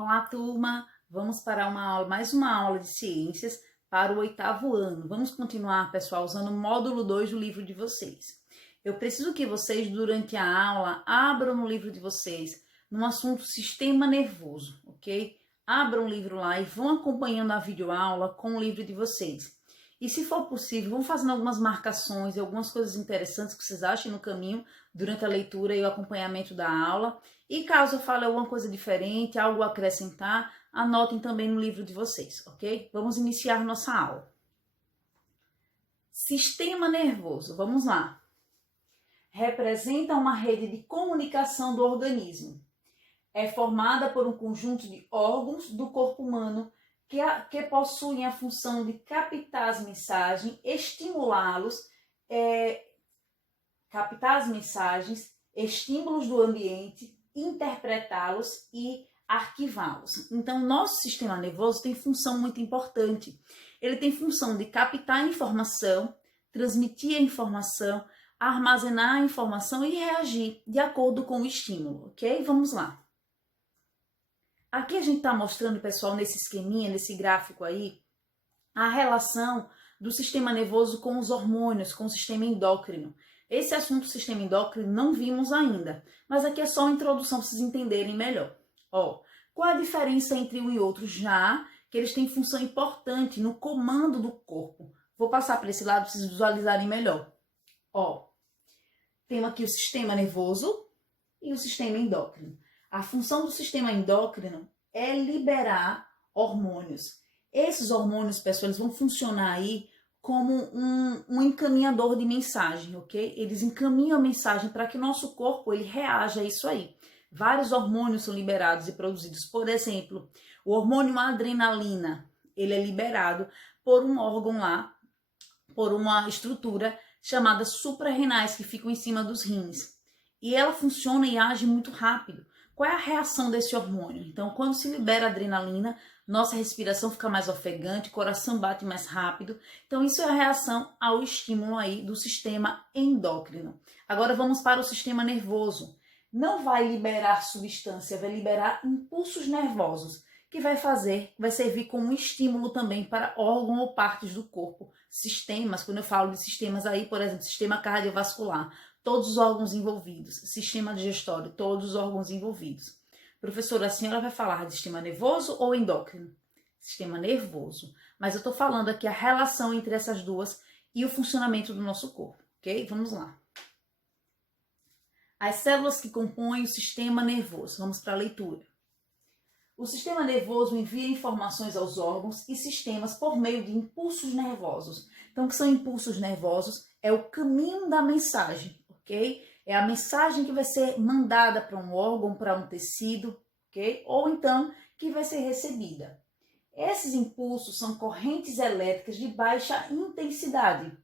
Olá, turma! Vamos para mais uma aula de ciências para o 8º ano. Vamos continuar, pessoal, usando o módulo 2 do livro de vocês. Eu preciso que vocês, durante a aula, abram no livro de vocês no assunto sistema nervoso, ok? Abram o livro lá e vão acompanhando a videoaula com o livro de vocês. E se for possível, vão fazendo algumas marcações e algumas coisas interessantes que vocês achem no caminho durante a leitura e o acompanhamento da aula. E caso eu fale alguma coisa diferente, algo a acrescentar, anotem também no livro de vocês, ok? Vamos iniciar nossa aula. Sistema nervoso, vamos lá. Representa uma rede de comunicação do organismo. É formada por um conjunto de órgãos do corpo humano que possuem a função de captar as mensagens, estímulos do ambiente, interpretá-los e arquivá-los. Então, nosso sistema nervoso tem função muito importante. Ele tem função de captar a informação, transmitir a informação, armazenar a informação e reagir de acordo com o estímulo, ok? Vamos lá. Aqui a gente está mostrando, pessoal, nesse esqueminha, nesse gráfico aí, a relação do sistema nervoso com os hormônios, com o sistema endócrino. Esse assunto do sistema endócrino não vimos ainda, mas aqui é só uma introdução para vocês entenderem melhor. Ó, qual a diferença entre um e outro? Já que eles têm função importante no comando do corpo. Vou passar para esse lado para vocês visualizarem melhor. Ó, temos aqui o sistema nervoso e o sistema endócrino. A função do sistema endócrino é liberar hormônios. Esses hormônios, pessoal, eles vão funcionar aí como um encaminhador de mensagem, ok? Eles encaminham a mensagem para que o nosso corpo ele reaja a isso aí. Vários hormônios são liberados e produzidos. Por exemplo, o hormônio adrenalina, ele é liberado por um órgão lá, por uma estrutura chamada suprarrenais, que ficam em cima dos rins. E ela funciona e age muito rápido. Qual é a reação desse hormônio? Então, quando se libera a adrenalina, nossa respiração fica mais ofegante, o coração bate mais rápido. Então, isso é a reação ao estímulo aí do sistema endócrino. Agora, vamos para o sistema nervoso. Não vai liberar substância, vai liberar impulsos nervosos, que vai servir como um estímulo também para órgão ou partes do corpo. Sistemas, quando eu falo de sistemas aí, por exemplo, sistema cardiovascular, todos os órgãos envolvidos, sistema digestório, todos os órgãos envolvidos. Professora, a senhora vai falar de sistema nervoso ou endócrino? Sistema nervoso. Mas eu estou falando aqui a relação entre essas duas e o funcionamento do nosso corpo, ok? Vamos lá. As células que compõem o sistema nervoso. Vamos para a leitura. O sistema nervoso envia informações aos órgãos e sistemas por meio de impulsos nervosos. Então, o que são impulsos nervosos? É o caminho da mensagem, ok? É a mensagem que vai ser mandada para um órgão, para um tecido, ok? Ou então, que vai ser recebida. Esses impulsos são correntes elétricas de baixa intensidade,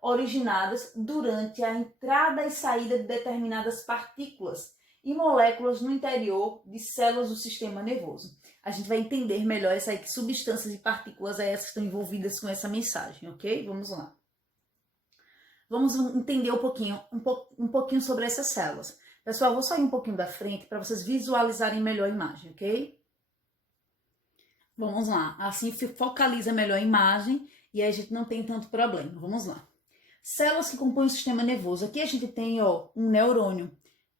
originadas durante a entrada e saída de determinadas partículas e moléculas no interior de células do sistema nervoso. A gente vai entender melhor essa aí, que substâncias e partículas é essas que estão envolvidas com essa mensagem, ok? Vamos lá. Vamos entender um pouquinho sobre essas células. Pessoal, vou sair um pouquinho da frente para vocês visualizarem melhor a imagem, ok? Vamos lá. Assim focaliza melhor a imagem e aí a gente não tem tanto problema. Vamos lá. Células que compõem o sistema nervoso. Aqui a gente tem um neurônio,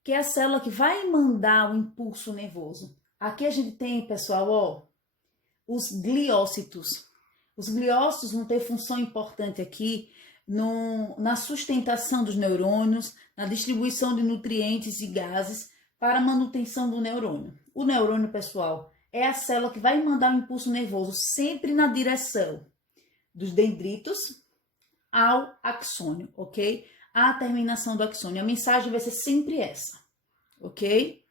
que é a célula que vai mandar o impulso nervoso. Aqui a gente tem, pessoal, os gliócitos. Os gliócitos vão ter função importante aqui na sustentação dos neurônios, na distribuição de nutrientes e gases para a manutenção do neurônio. O neurônio, pessoal, é a célula que vai mandar o impulso nervoso sempre na direção dos dendritos ao axônio, ok? A terminação do axônio. A mensagem vai ser sempre essa, ok?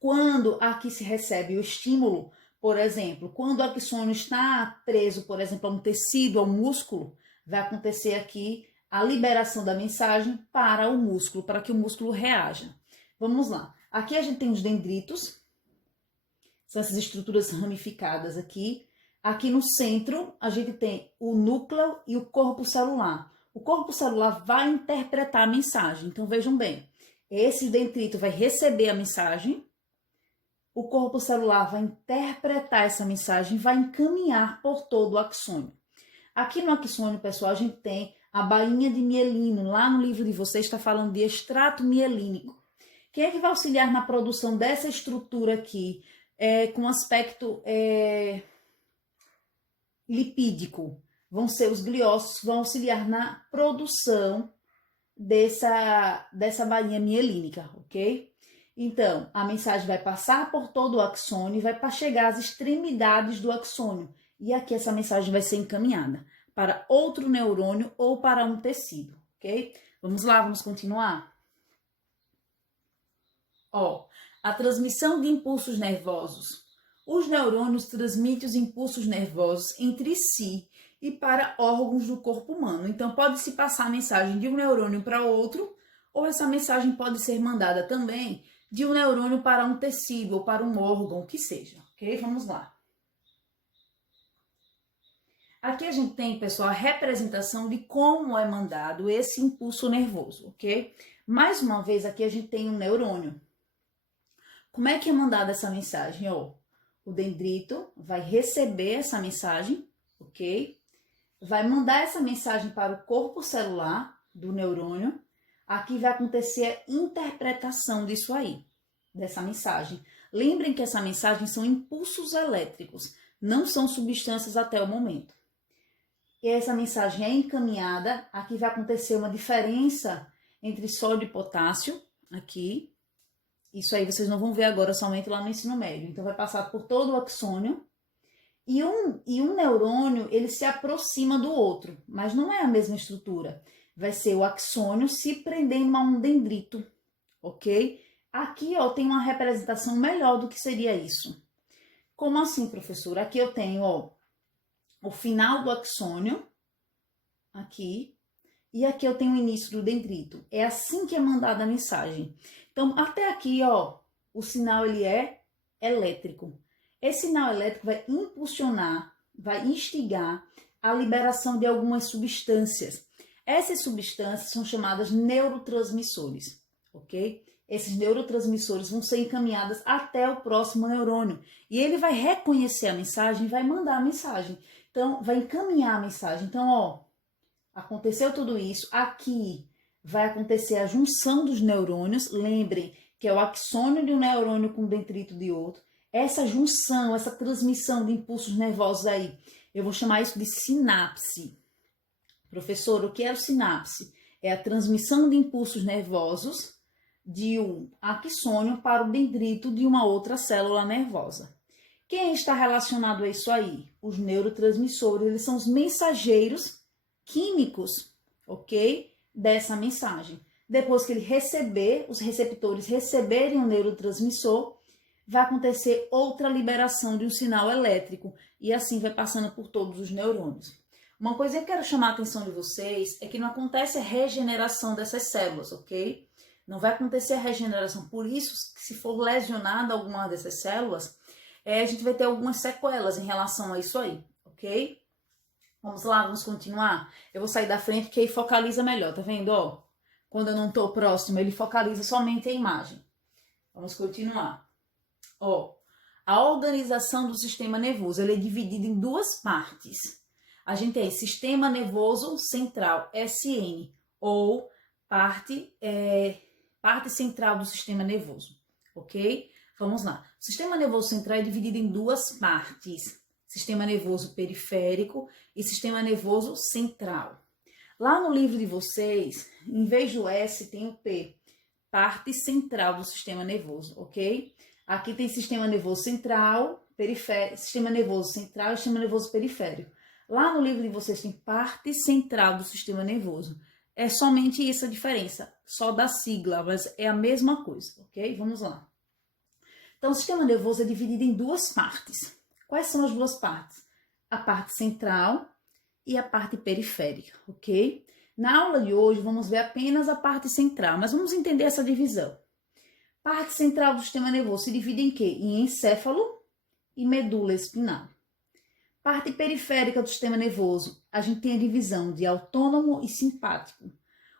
Quando aqui se recebe o estímulo, por exemplo, quando o axônio está preso, por exemplo, a um tecido, ao músculo, vai acontecer aqui a liberação da mensagem para o músculo, para que o músculo reaja. Vamos lá. Aqui a gente tem os dendritos, são essas estruturas ramificadas aqui. Aqui no centro, a gente tem o núcleo e o corpo celular. O corpo celular vai interpretar a mensagem. Então, vejam bem, esse dendrito vai receber a mensagem, o corpo celular vai interpretar essa mensagem e vai encaminhar por todo o axônio. Aqui no axônio, pessoal, a gente tem a bainha de mielino. Lá no livro de vocês está falando de extrato mielínico. Quem é que vai auxiliar na produção dessa estrutura aqui, com aspecto lipídico? Vão ser os gliócitos, vão auxiliar na produção dessa bainha mielínica, ok? Então, a mensagem vai passar por todo o axônio e vai chegar às extremidades do axônio. E aqui essa mensagem vai ser encaminhada para outro neurônio ou para um tecido, ok? Vamos lá, vamos continuar? A transmissão de impulsos nervosos. Os neurônios transmitem os impulsos nervosos entre si e para órgãos do corpo humano. Então, pode-se passar a mensagem de um neurônio para outro, ou essa mensagem pode ser mandada também de um neurônio para um tecido ou para um órgão, o que seja, ok? Vamos lá. Aqui a gente tem, pessoal, a representação de como é mandado esse impulso nervoso, ok? Mais uma vez, aqui a gente tem um neurônio. Como é que é mandada essa mensagem? O dendrito vai receber essa mensagem, ok? Vai mandar essa mensagem para o corpo celular do neurônio. Aqui vai acontecer a interpretação disso aí, dessa mensagem. Lembrem que essa mensagem são impulsos elétricos, não são substâncias até o momento. E essa mensagem é encaminhada, aqui vai acontecer uma diferença entre sódio e potássio, aqui. Isso aí vocês não vão ver agora, somente lá no ensino médio. Então vai passar por todo o axônio. E um neurônio, ele se aproxima do outro, mas não é a mesma estrutura. Vai ser o axônio se prendendo a um dendrito, ok? Aqui, tem uma representação melhor do que seria isso. Como assim, professora? Aqui eu tenho, o final do axônio, aqui, e aqui eu tenho o início do dendrito. É assim que é mandada a mensagem. Então, até aqui, o sinal ele é elétrico. Esse sinal elétrico vai impulsionar, vai instigar a liberação de algumas substâncias. Essas substâncias são chamadas neurotransmissores, ok? Esses neurotransmissores vão ser encaminhados até o próximo neurônio. E ele vai reconhecer a mensagem e vai mandar a mensagem. Então, vai encaminhar a mensagem. Então, aconteceu tudo isso. Aqui vai acontecer a junção dos neurônios. Lembrem que é o axônio de um neurônio com o dendrito de outro. Essa junção, essa transmissão de impulsos nervosos aí, eu vou chamar isso de sinapse. Professor, o que é o sinapse? É a transmissão de impulsos nervosos de um axônio para o dendrito de uma outra célula nervosa. Quem está relacionado a isso aí? Os neurotransmissores, eles são os mensageiros químicos, ok? Dessa mensagem. Depois que ele receber, os receptores receberem o neurotransmissor, vai acontecer outra liberação de um sinal elétrico e assim vai passando por todos os neurônios. Uma coisa que eu quero chamar a atenção de vocês é que não acontece a regeneração dessas células, ok? Não vai acontecer a regeneração. Por isso, se for lesionada alguma dessas células, a gente vai ter algumas sequelas em relação a isso aí, ok? Vamos lá, vamos continuar? Eu vou sair da frente que aí focaliza melhor, tá vendo? Quando eu não estou próximo, ele focaliza somente a imagem. Vamos continuar. A organização do sistema nervoso, ele é dividido em duas partes. A gente tem sistema nervoso central, SN, ou parte central do sistema nervoso, ok? Vamos lá. O sistema nervoso central é dividido em duas partes. Sistema nervoso periférico e sistema nervoso central. Lá no livro de vocês, em vez do S, tem o P. Parte central do sistema nervoso, ok? Aqui tem sistema nervoso central, sistema nervoso central e sistema nervoso periférico. Lá no livro de vocês tem parte central do sistema nervoso. É somente essa a diferença, só da sigla, mas é a mesma coisa, ok? Vamos lá. Então, o sistema nervoso é dividido em duas partes. Quais são as duas partes? A parte central e a parte periférica, ok? Na aula de hoje, vamos ver apenas a parte central, mas vamos entender essa divisão. Parte central do sistema nervoso se divide em quê? Em encéfalo e medula espinhal. Parte periférica do sistema nervoso, a gente tem a divisão de autônomo e simpático.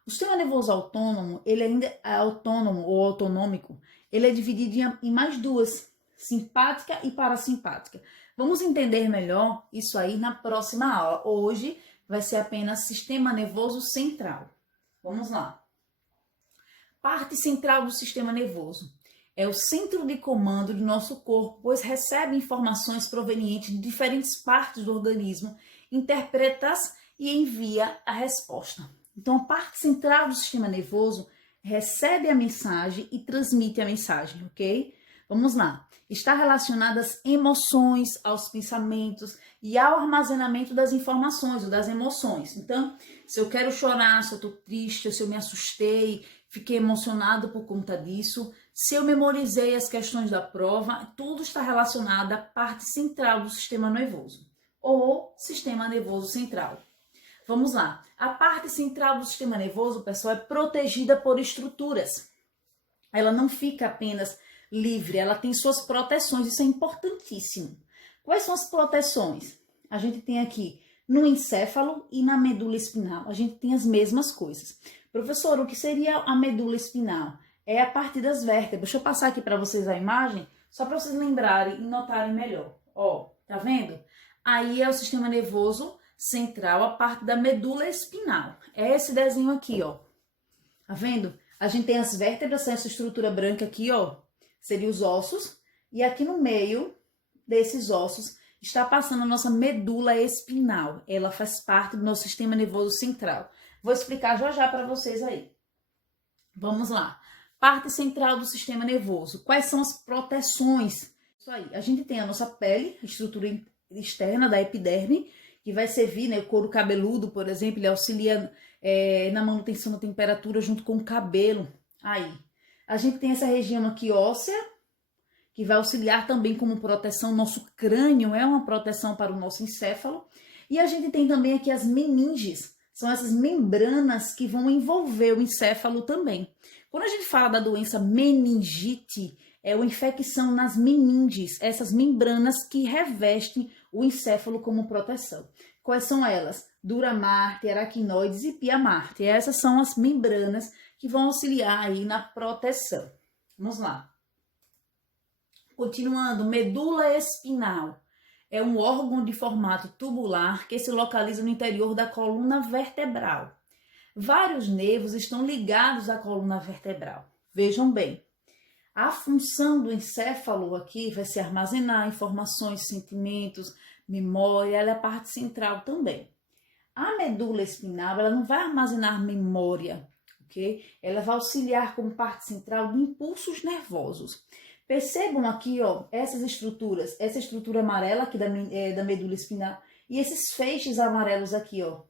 O sistema nervoso autônomo, ele ainda é autônomo ou autonômico, ele é dividido em mais duas simpática e parasimpática. Vamos entender melhor isso aí na próxima aula. Hoje vai ser apenas sistema nervoso central. Vamos lá. Parte central do sistema nervoso. É o centro de comando do nosso corpo, pois recebe informações provenientes de diferentes partes do organismo, interpreta-as e envia a resposta. Então, a parte central do sistema nervoso recebe a mensagem e transmite a mensagem, ok? Vamos lá. Está relacionada às emoções, aos pensamentos e ao armazenamento das informações ou das emoções. Então, se eu quero chorar, se eu estou triste, se eu me assustei, fiquei emocionado por conta disso, se eu memorizei as questões da prova, tudo está relacionado à parte central do sistema nervoso, ou sistema nervoso central. Vamos lá. A parte central do sistema nervoso, pessoal, é protegida por estruturas. Ela não fica apenas livre, ela tem suas proteções, isso é importantíssimo. Quais são as proteções? A gente tem aqui no encéfalo e na medula espinhal, a gente tem as mesmas coisas. Professor, o que seria a medula espinhal? É a parte das vértebras. Deixa eu passar aqui para vocês a imagem, só para vocês lembrarem e notarem melhor. Ó, tá vendo? Aí é o sistema nervoso central, a parte da medula espinhal. É esse desenho aqui, ó. Tá vendo? A gente tem as vértebras, essa estrutura branca aqui, ó. Seriam os ossos. E aqui no meio desses ossos está passando a nossa medula espinal. Ela faz parte do nosso sistema nervoso central. Vou explicar já já para vocês aí. Vamos lá. Parte central do sistema nervoso. Quais são as proteções? Isso aí. A gente tem a nossa pele, a estrutura externa da epiderme, que vai servir, né? O couro cabeludo, por exemplo, ele auxilia na manutenção da temperatura junto com o cabelo. Aí. A gente tem essa região aqui óssea, que vai auxiliar também como proteção. Nosso crânio é uma proteção para o nosso encéfalo. E a gente tem também aqui as meninges. São essas membranas que vão envolver o encéfalo também. Quando a gente fala da doença meningite, é uma infecção nas meninges, essas membranas que revestem o encéfalo como proteção. Quais são elas? Dura-Marte, aracnoides e Pia-Marte. Essas são as membranas que vão auxiliar aí na proteção. Vamos lá. Continuando, medula espinal. É um órgão de formato tubular que se localiza no interior da coluna vertebral. Vários nervos estão ligados à coluna vertebral. Vejam bem, a função do encéfalo aqui vai ser armazenar informações, sentimentos, memória, ela é a parte central também. A medula espinal, ela não vai armazenar memória, ok? Ela vai auxiliar como parte central de impulsos nervosos. Percebam aqui, ó, essas estruturas, essa estrutura amarela aqui da medula espinal e esses feixes amarelos aqui, ó.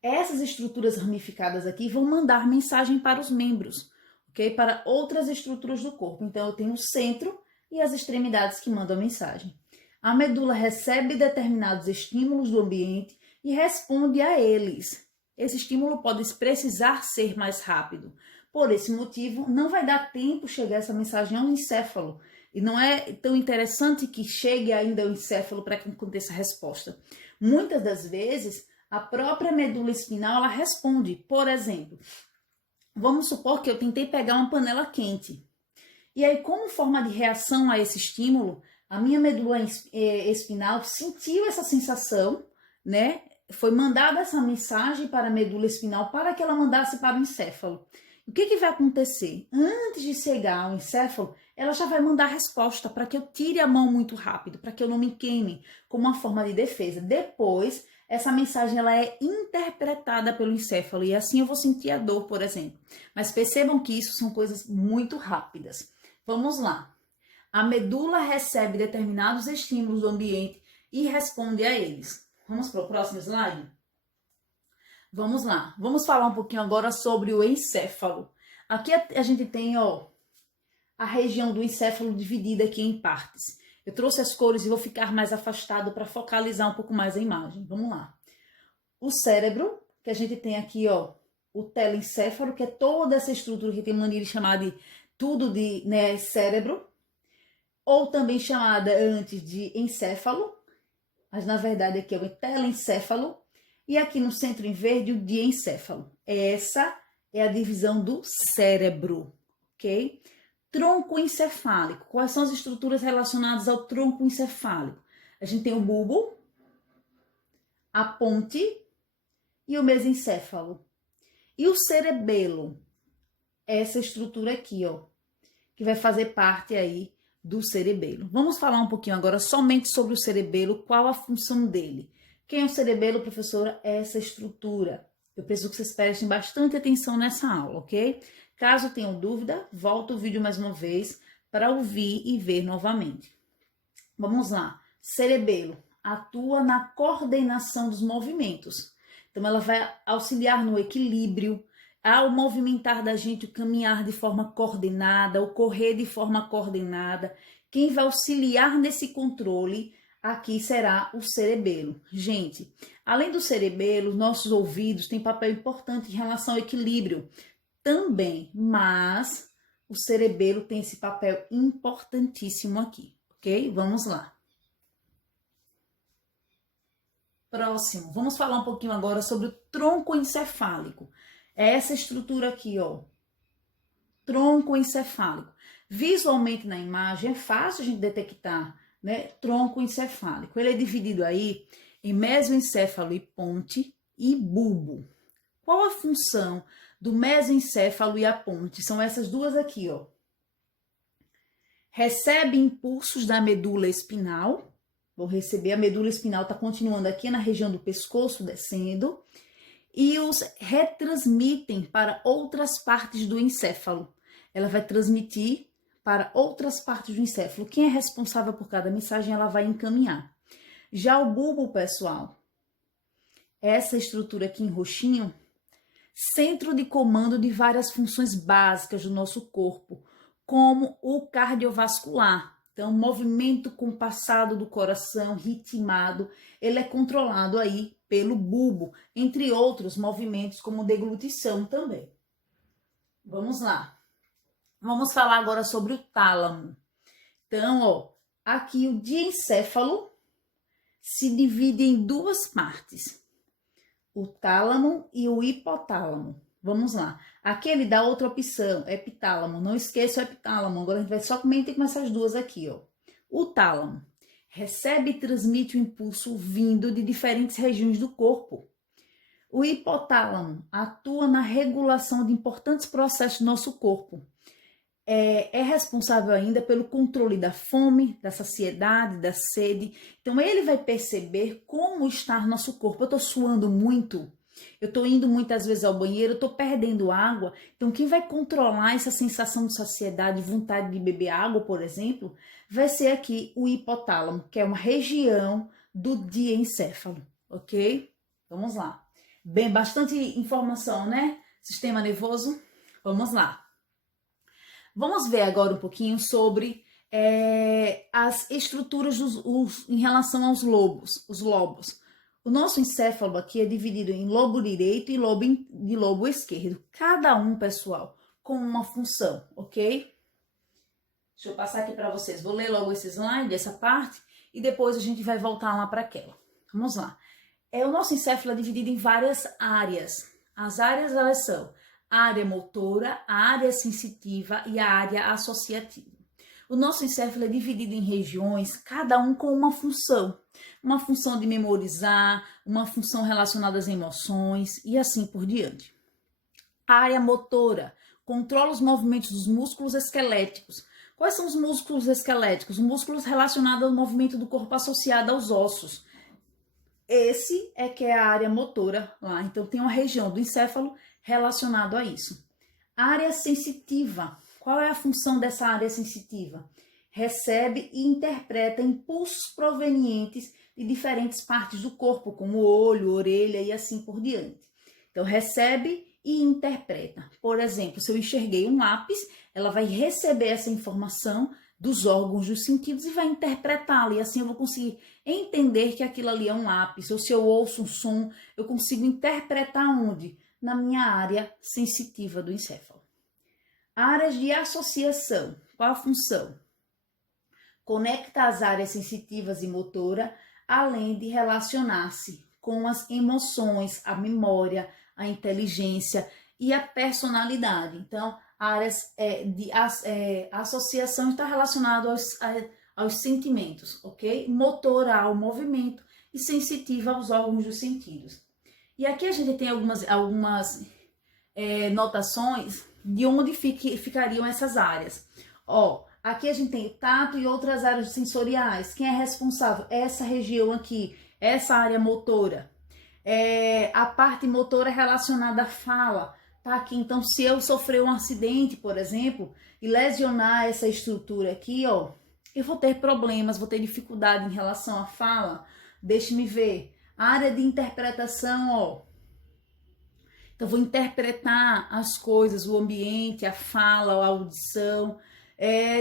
Essas estruturas ramificadas aqui vão mandar mensagem para os membros, ok? Para outras estruturas do corpo. Então, eu tenho o centro e as extremidades que mandam a mensagem. A medula recebe determinados estímulos do ambiente e responde a eles. Esse estímulo pode precisar ser mais rápido. Por esse motivo, não vai dar tempo chegar essa mensagem ao encéfalo. E não é tão interessante que chegue ainda ao encéfalo para que aconteça a resposta. Muitas das vezes, a própria medula espinal, ela responde. Por exemplo, vamos supor que eu tentei pegar uma panela quente. E aí, como forma de reação a esse estímulo, a minha medula espinal sentiu essa sensação, né? Foi mandada essa mensagem para a medula espinal para que ela mandasse para o encéfalo. O que vai acontecer? Antes de chegar ao encéfalo, ela já vai mandar a resposta para que eu tire a mão muito rápido, para que eu não me queime, como uma forma de defesa. Depois, essa mensagem ela é interpretada pelo encéfalo e assim eu vou sentir a dor, por exemplo. Mas percebam que isso são coisas muito rápidas. Vamos lá. A medula recebe determinados estímulos do ambiente e responde a eles. Vamos para o próximo slide? Vamos lá. Vamos falar um pouquinho agora sobre o encéfalo. Aqui a gente tem, ó, a região do encéfalo dividida aqui em partes. Eu trouxe as cores e vou ficar mais afastado para focalizar um pouco mais a imagem. Vamos lá. O cérebro, que a gente tem aqui, ó, o telencéfalo, que é toda essa estrutura que tem mania de chamar de tudo de, né, cérebro, ou também chamada antes de encéfalo, mas na verdade aqui é o telencéfalo, e aqui no centro em verde o diencéfalo. Essa é a divisão do cérebro, ok? Tronco encefálico. Quais são as estruturas relacionadas ao tronco encefálico? A gente tem o bulbo, a ponte e o mesencéfalo. E o cerebelo, essa estrutura aqui, ó, que vai fazer parte aí do cerebelo. Vamos falar um pouquinho agora somente sobre o cerebelo, qual a função dele. Quem é o cerebelo, professora? É essa estrutura. Eu preciso que vocês prestem bastante atenção nessa aula, ok? Caso tenham dúvida, volta o vídeo mais uma vez para ouvir e ver novamente. Vamos lá. Cerebelo atua na coordenação dos movimentos. Então, ela vai auxiliar no equilíbrio, ao movimentar da gente, o caminhar de forma coordenada, o correr de forma coordenada. Quem vai auxiliar nesse controle aqui será o cerebelo. Gente, além do cerebelo, nossos ouvidos têm papel importante em relação ao equilíbrio também, mas o cerebelo tem esse papel importantíssimo aqui, ok? Vamos lá. Próximo, vamos falar um pouquinho agora sobre o tronco encefálico. É essa estrutura aqui, ó, tronco encefálico. Visualmente na imagem é fácil a gente detectar, né? Tronco encefálico. Ele é dividido aí em mesencéfalo e ponte e bulbo. Qual a função do mesencéfalo e a ponte? São essas duas aqui, ó. Recebe impulsos da medula espinal. Vou receber, a medula espinal está continuando aqui na região do pescoço, descendo. E os retransmitem para outras partes do encéfalo. Ela vai transmitir para outras partes do encéfalo. Quem é responsável por cada mensagem, ela vai encaminhar. Já o bulbo, pessoal, essa estrutura aqui em roxinho, centro de comando de várias funções básicas do nosso corpo, como o cardiovascular. Então, movimento compassado do coração, ritmado, ele é controlado aí pelo bulbo, entre outros movimentos como deglutição também. Vamos lá. Vamos falar agora sobre o tálamo. Então, ó, aqui o diencéfalo se divide em duas partes. O tálamo e o hipotálamo. Vamos lá. Aqui ele dá outra opção, epitálamo. Não esqueça o epitálamo. Agora a gente vai somente com essas duas aqui, ó. O tálamo recebe e transmite o impulso vindo de diferentes regiões do corpo. O hipotálamo atua na regulação de importantes processos do nosso corpo. É responsável ainda pelo controle da fome, da saciedade, da sede. Então, ele vai perceber como está nosso corpo. Eu estou suando muito, eu estou indo muitas vezes ao banheiro, eu estou perdendo água. Então, quem vai controlar essa sensação de saciedade, vontade de beber água, por exemplo, vai ser aqui o hipotálamo, que é uma região do diencéfalo, ok? Vamos lá. Bem, bastante informação, né? Sistema nervoso. Vamos lá. Vamos ver agora um pouquinho sobre as estruturas em relação aos lobos, os lobos. O nosso encéfalo aqui é dividido em lobo direito e lobo esquerdo. Cada um, pessoal, com uma função, ok? Deixa eu passar aqui para vocês. Vou ler logo esse slide, essa parte, e depois a gente vai voltar lá para aquela. Vamos lá. O nosso encéfalo é dividido em várias áreas. As áreas, elas são a área motora, a área sensitiva e a área associativa. O nosso encéfalo é dividido em regiões, cada um com uma função. Uma função de memorizar, uma função relacionada às emoções e assim por diante. A área motora controla os movimentos dos músculos esqueléticos. Quais são os músculos esqueléticos? Os músculos relacionados ao movimento do corpo associado aos ossos. Esse é que é a área motora lá. Então, tem uma região do encéfalo relacionado a isso. A área sensitiva. Qual é a função dessa área sensitiva? Recebe e interpreta impulsos provenientes de diferentes partes do corpo, como olho, orelha e assim por diante. Então, recebe e interpreta. Por exemplo, se eu enxerguei um lápis, ela vai receber essa informação dos órgãos dos sentidos e vai interpretá-la. E assim eu vou conseguir entender que aquilo ali é um lápis. Ou se eu ouço um som, eu consigo interpretar onde? Na minha área sensitiva do encéfalo. Áreas de associação. Qual a função? Conecta as áreas sensitivas e motora, além de relacionar-se com as emoções, a memória, a inteligência e a personalidade. Então, áreas de associação está relacionado aos sentimentos, ok? Motora ao movimento e sensitiva aos órgãos dos sentidos. E aqui a gente tem algumas notações de onde ficariam essas áreas. Ó, aqui a gente tem o tato e outras áreas sensoriais. Quem é responsável? Essa região aqui, essa área motora. A parte motora relacionada à fala, tá aqui. Então, se eu sofrer um acidente, por exemplo, e lesionar essa estrutura aqui, ó, eu vou ter problemas, vou ter dificuldade em relação à fala. Deixe-me ver. A área de interpretação, ó. Então, vou interpretar as coisas, o ambiente, a fala, a audição.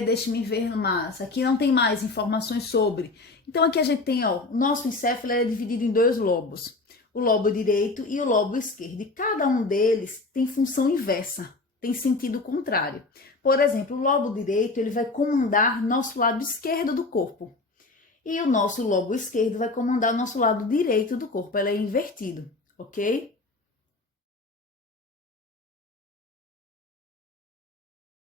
Deixe-me ver mais. Aqui não tem mais informações sobre. Então, aqui a gente tem, ó, o nosso encéfalo é dividido em dois lobos. O lobo direito e o lobo esquerdo. E cada um deles tem função inversa, tem sentido contrário. Por exemplo, o lobo direito ele vai comandar nosso lado esquerdo do corpo. E o nosso lobo esquerdo vai comandar o nosso lado direito do corpo. Ela é invertido, ok?